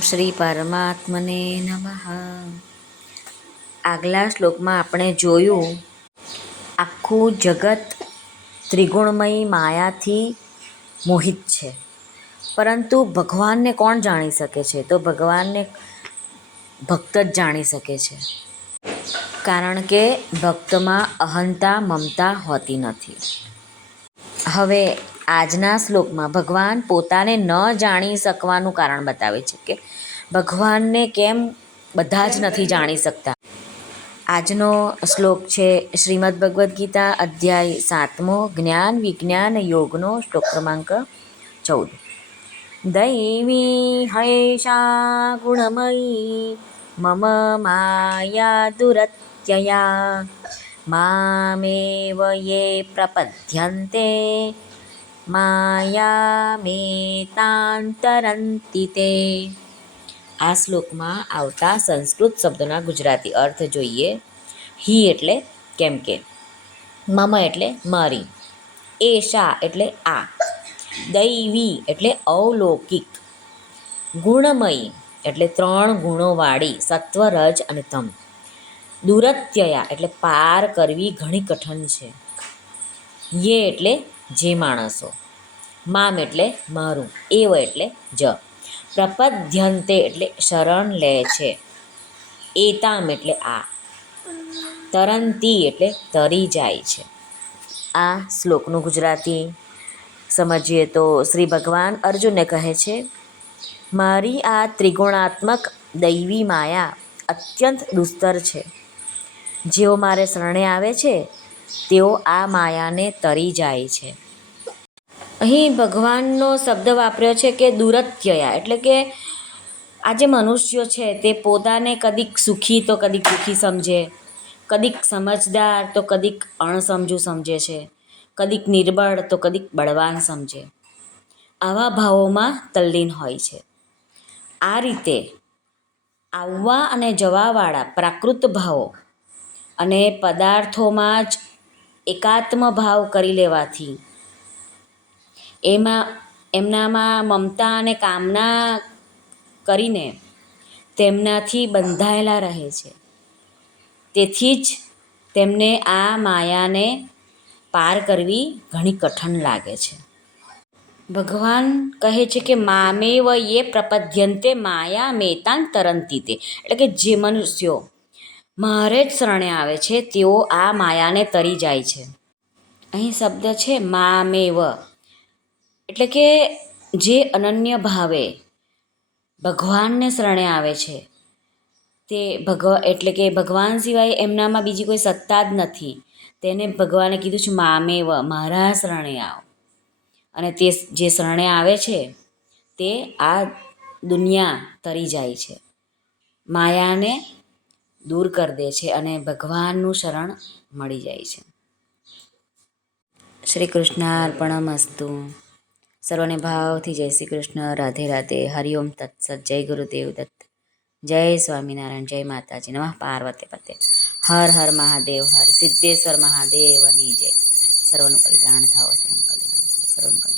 શ્રી પરમાત્મને નમઃ આગલા શ્લોકમાં આપણે જોયું, આખું જગત ત્રિગુણમય માયાથી મોહિત છે. પરંતુ ભગવાનને કોણ જાણી શકે છે? તો ભગવાનને ભક્ત જ જાણી શકે છે. કારણ કે ભક્તમાં અહંતા મમતા હોતી નથી. હવે આજના શ્લોકમાં ભગવાન પોતાને ન જાણી શકવાનું કારણ બતાવે છે કે ભગવાનને કેમ બધા જ નથી જાણી શકતા. આજનો શ્લોક છે શ્રીમદ ભગવદ્ ગીતા અધ્યાય સાતમો જ્ઞાન વિજ્ઞાન યોગનો શ્લોક ક્રમાંક ચૌદ. દૈવી હૈષા ગુણમયી મમ માયા દુરત્યયા. મામેવ યે પ્રપદ્યન્તે માયામેતાંતરંતિ તે આ શ્લોકમાં આવતા સંસ્કૃત શબ્દોના ગુજરાતી અર્થ જોઈએ. હિ એટલે કેમ કે, મમ એટલે મારી, એશા એટલે આ, દૈવી એટલે અવલૌકિક, ગુણમયી એટલે ત્રણ ગુણોવાળી સત્વ રજ અને તમ, દુરત્યયા એટલે પાર કરવી ઘણી કઠણ છે. યે એટલે જે માણસો. મામ એટલે મારું, એવ એટલે જ. પ્રપદ્યંતે એટલે શરણ લે છે. એતામ એટલે આ. તરંતી એટલે તરી જાય છે. આ શ્લોકનું ગુજરાતી સમજીએ તો શ્રી ભગવાન અર્જુનને કહે છે, મારી આ ત્રિગુણાત્મક દૈવી માયા અત્યંત દુસ્તર છે. જેઓ મારે શરણે આવે છે, તેઓ આ માયાને તરી જાય છે. અહીં ભગવાનનો શબ્દ વાપર્યો છે કે દુરત્યયા. એટલે કે આ જે મનુષ્યો છે તે પોતાને કદીક સુખી તો કદીક દુઃખી સમજે. કદીક સમજદાર તો કદીક અણસમજુ સમજે છે. કદીક નિર્બળ તો કદીક બળવાન સમજે. આવા ભાવોમાં તલ્લીન હોય છે. આ રીતે આવવા અને જવાવાળા પ્રાકૃત ભાવો અને પદાર્થોમાં જ એકાત્મ ભાવ કરી લેવાથી એમાં, એમનામાં મમતા અને કામના કરીને તેમનાથી બંધાયેલા રહે છે. તેથી જ તેમને આ માયાને પાર કરવી ઘણી કઠણ લાગે છે. ભગવાન કહે છે કે, મામેવ યે પ્રપદ્યંતે માયા મેતાન તરંતી તે એટલે કે, જે મનુષ્યો મારે જ શરણે આવે છે, તેઓ આ માયાને તરી જાય છે. અહીં શબ્દ છે, મામેવ. એટલે કે જે અનન્ય ભાવે ભગવાનને શરણે આવે છે, તે ભગવ એટલે કે ભગવાન સિવાય એમનામાં બીજી કોઈ સત્તા જ નથી. તેને ભગવાને કીધું છે, મામેવ, મારા શરણે આવ. અને તે જે શરણે આવે છે, તે આ દુનિયા તરી જાય છે. માયાને દૂર કરી દે છે અને ભગવાનનું શરણ મળી જાય છે. શ્રી કૃષ્ણાર્પણમસ્તુ. સર્વને ભાવથી જય શ્રી કૃષ્ણ, રાધે રાધે હરિઓમ તત્સત, જય ગુરુદેવ દત્ત, જય સ્વામિનારાયણ, જય માતાજી, નમઃ પાર્વતી પતે. હર હર મહાદેવ, હર સિદ્ધેશ્વર મહાદેવની જય. સર્વનું કલ્યાણ થાવ સર્વનું કલ્યાણ થાવ સર્વનું કલ્યાણ.